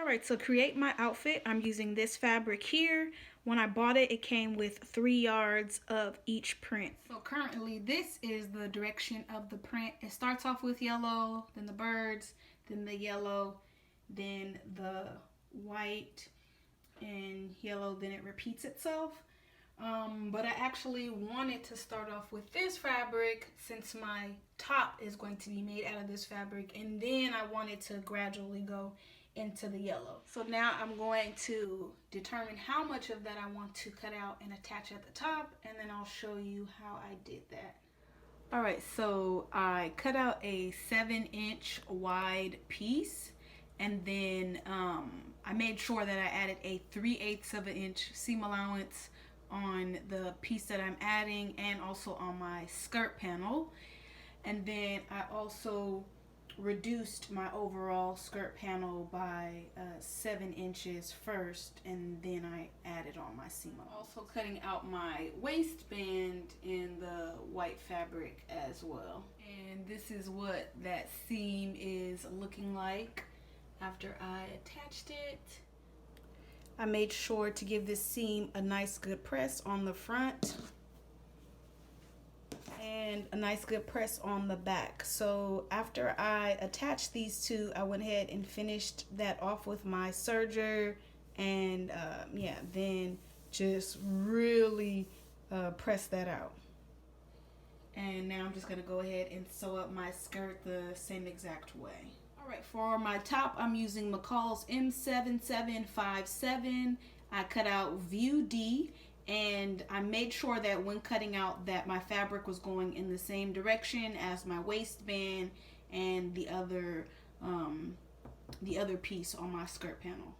Alright, so create my outfit, I'm using this fabric here. When I bought it, it came with 3 yards of each print. So currently this is the direction of the print. It starts off with yellow, then the birds, then the yellow, then the white and yellow, then it repeats itself. But I actually wanted to start off with this fabric since my top is going to be made out of this fabric, and then I wanted to gradually go into the yellow. So now I'm going to determine how much of that I want to cut out and attach at the top, and then I'll show you how I did that. Alright, so I cut out a 7-inch wide piece, and then I made sure that I added a 3/8 of an inch seam allowance on the piece that I'm adding and also on my skirt panel. And then I also reduced my overall skirt panel by 7 inches first, and then I added on my seam. Also cutting out my waistband in the white fabric as well. And this is what that seam is looking like after I attached it. I made sure to give this seam a nice good press on the front and a nice good press on the back. So after I attached these two, I went ahead and finished that off with my serger, and yeah, then just really press that out. And now I'm just gonna go ahead and sew up my skirt the same exact way. Alright, for my top, I'm using McCall's M7757. I cut out view D, and I made sure that when cutting out that my fabric was going in the same direction as my waistband and the other piece on my skirt panel.